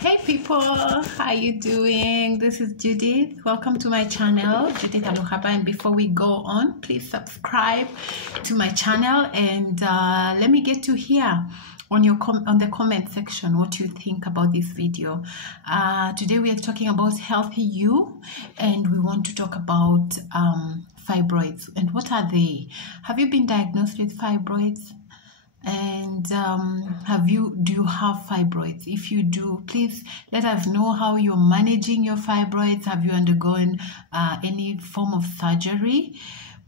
Hey people, how you doing? This is Judith. Welcome to my channel, Judith Alohaba. And before we go on, please subscribe to my channel and let me get to hear on the comment section what you think about this video. Today we are talking about healthy you, and we want to talk about fibroids. And what are they? Have you been diagnosed with fibroids? And do you have fibroids? If you do, please let us know how you're managing your fibroids. Have you undergone any form of surgery?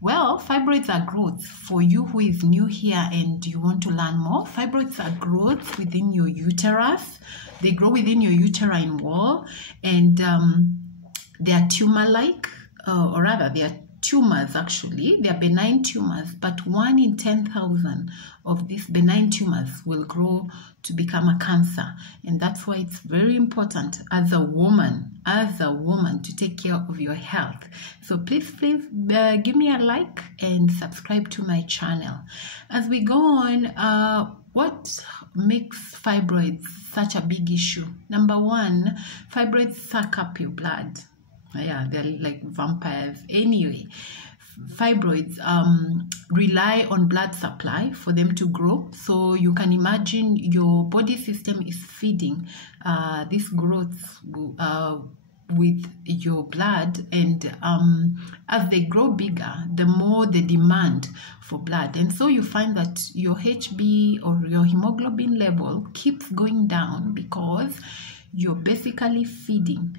Well, fibroids are growths. For you who is new here and you want to learn more, fibroids are growths within your uterus. They grow within your uterine wall, and they are tumor-like, or rather they are tumors. Actually, they are benign tumors, but 1 in 10,000 of these benign tumors will grow to become a cancer. And that's why it's very important as a woman to take care of your health. So please give me a like and subscribe to my channel. As we go on, what makes fibroids such a big issue? Number one, fibroids suck up your blood. Yeah, they're like vampires. Anyway, fibroids rely on blood supply for them to grow. So you can imagine your body system is feeding these growths with your blood, and as they grow bigger, the more the demand for blood. And so you find that your HB or your hemoglobin level keeps going down because you're basically feeding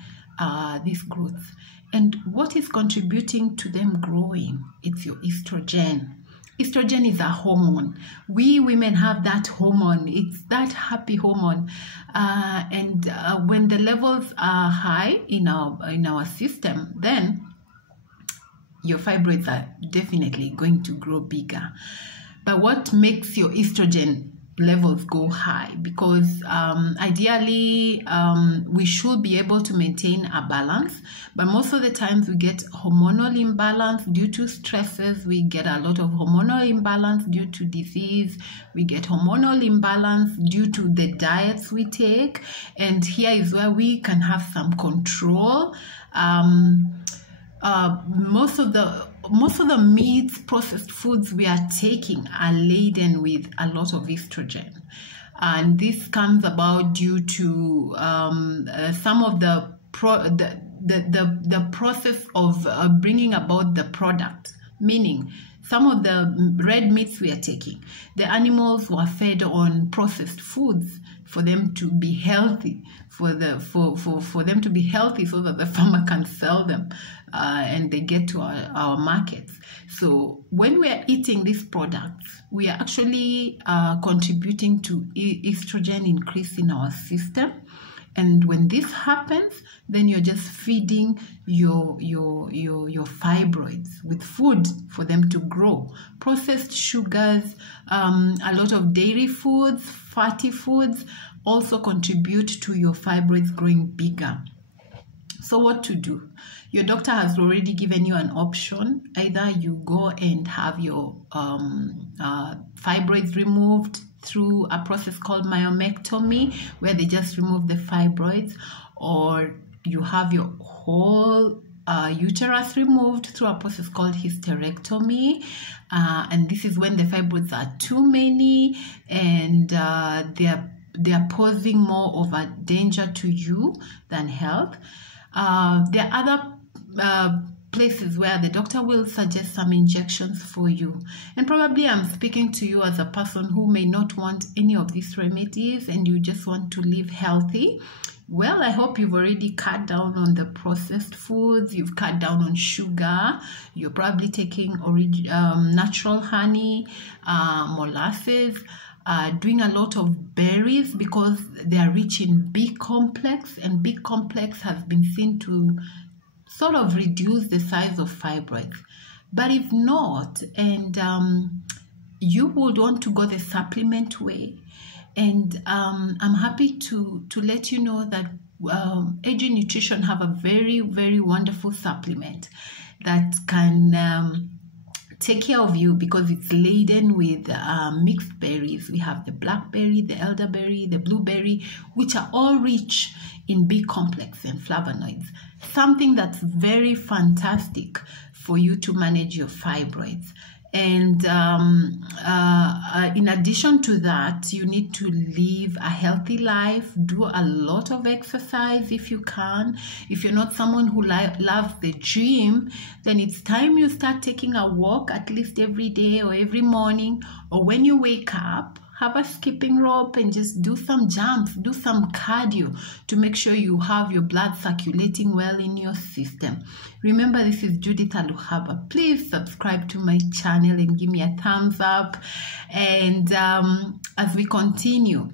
these growths. And what is contributing to them growing? It's your estrogen. Estrogen is a hormone. We women have that hormone. It's that happy hormone. And when the levels are high in our system, then your fibroids are definitely going to grow bigger. But what makes your estrogen levels go high? Because ideally we should be able to maintain a balance, but most of the times we get hormonal imbalance due to stresses. We get a lot of hormonal imbalance due to disease. We get hormonal imbalance due to the diets we take, and here is where we can have some control. Most of the meats, processed foods we are taking are laden with a lot of estrogen, and this comes about due to some of the process of bringing about the product. Meaning, some of the red meats we are taking, the animals were fed on processed foods for them to be healthy, for them to be healthy, so that the farmer can sell them and they get to our markets. So when we are eating these products, we are actually contributing to estrogen increase in our system. And when this happens, then you're just feeding your fibroids with food for them to grow. Processed sugars, a lot of dairy foods, fatty foods also contribute to your fibroids growing bigger. So what to do? Your doctor has already given you an option. Either you go and have your fibroids removed through a process called myomectomy, where they just remove the fibroids, or you have your whole uterus removed through a process called hysterectomy, and this is when the fibroids are too many and they are posing more of a danger to you than health. There are other places where the doctor will suggest some injections for you, and probably I'm speaking to you as a person who may not want any of these remedies and you just want to live healthy. Well, I hope you've already cut down on the processed foods, you've cut down on sugar, you're probably taking natural honey, molasses, doing a lot of berries because they are rich in B complex, and B complex has been seen to sort of reduce the size of fibroids. But if not, and you would want to go the supplement way, and I'm happy to let you know that AG Nutrition have a very, very wonderful supplement that can take care of you because it's laden with mixed berries. We have the blackberry, the elderberry, the blueberry, which are all rich in B complex and flavonoids. Something that's very fantastic for you to manage your fibroids. And in addition to that, you need to live a healthy life, do a lot of exercise if you can. If you're not someone who loves the gym, then it's time you start taking a walk at least every day or every morning, or when you wake up, have a skipping rope and just do some jumps, do some cardio to make sure you have your blood circulating well in your system. Remember, this is Judith Aluhaba. Please subscribe to my channel and give me a thumbs up. And as we continue,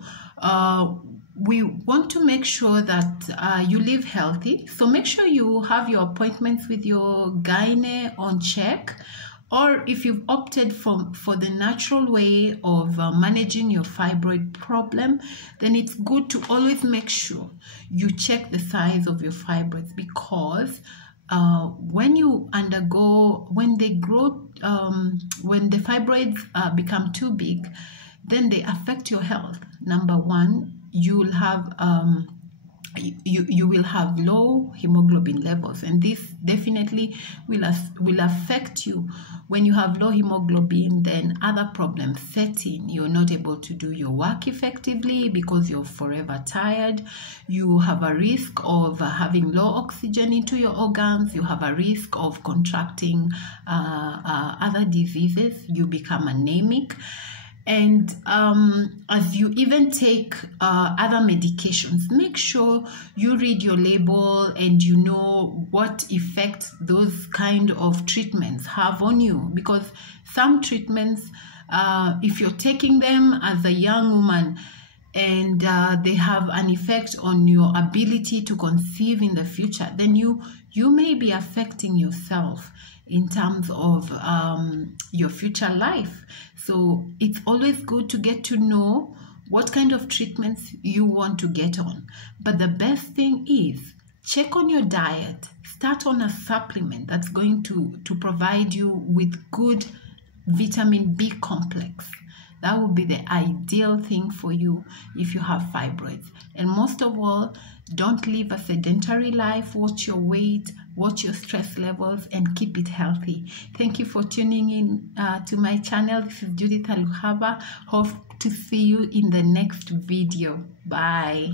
we want to make sure that you live healthy. So make sure you have your appointments with your gynae on check. Or if you've opted for the natural way of managing your fibroid problem, then it's good to always make sure you check the size of your fibroids, because when they grow, when the fibroids become too big, then they affect your health. Number one, you will have you will have low hemoglobin levels, and this definitely will affect you. When you have low hemoglobin, then other problems set in. You're not able to do your work effectively because you're forever tired. You have a risk of having low oxygen into your organs. You have a risk of contracting other diseases. You become anemic. And as you even take other medications, make sure you read your label and you know what effect those kind of treatments have on you. Because some treatments, if you're taking them as a young woman and they have an effect on your ability to conceive in the future, then you may be affecting yourself in terms of your future life. So it's always good to get to know what kind of treatments you want to get on. But the best thing is check on your diet. Start on a supplement that's going to provide you with good vitamin B complex. That would be the ideal thing for you if you have fibroids. And most of all, don't live a sedentary life. Watch your weight, watch your stress levels, and keep it healthy. Thank you for tuning in to my channel. This is Judith Aluhaba. Hope to see you in the next video. Bye.